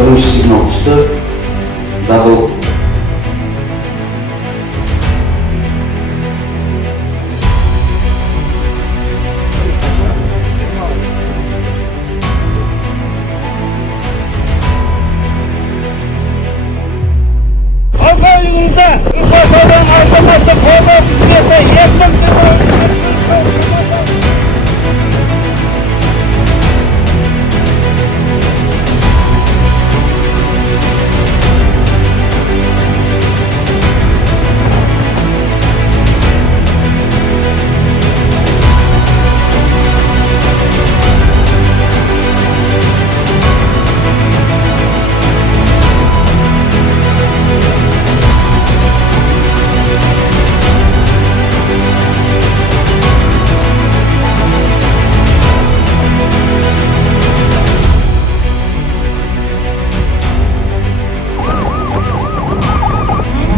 Бірінші сигнал түсті. Дабыл. Алғайыңызда басадан азаматты қолдау қызметі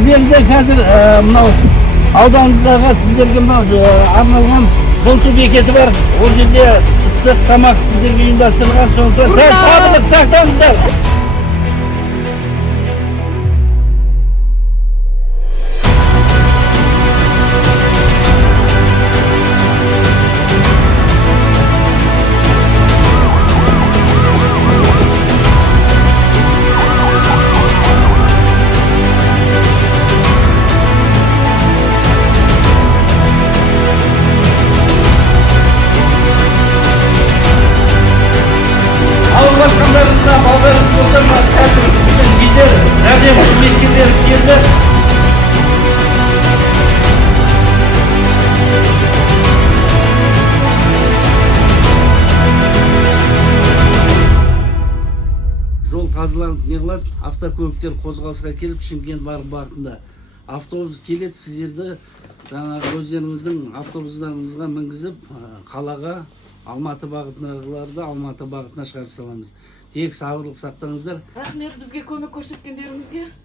сіздерде қазір мынау ауданымыздағы сіздерге арналған жылыту бекеті бар. Ол жерде ыстық тамақ сіздерге ұйымдастырылған, сондықтан сабырлық сақтаңыздар. Başkanlarınızdan haberiniz olsa қазір біздің жедел жәрдем қызметкерлері келді. Жол тазаланып неғылады, автокөліктер қозғалысқа келіп Шымкент бағытында. Автобус келеді, сіздерді жаңағы өздеріңіздің автобустарыңызға мінгізіп қалаға Алматы бағытындағыларды Алматы бағытына шығарып саламыз. Тек сабырлық сақтаңыздар. Рахмет бізге көмек көрсеткендеріңізге.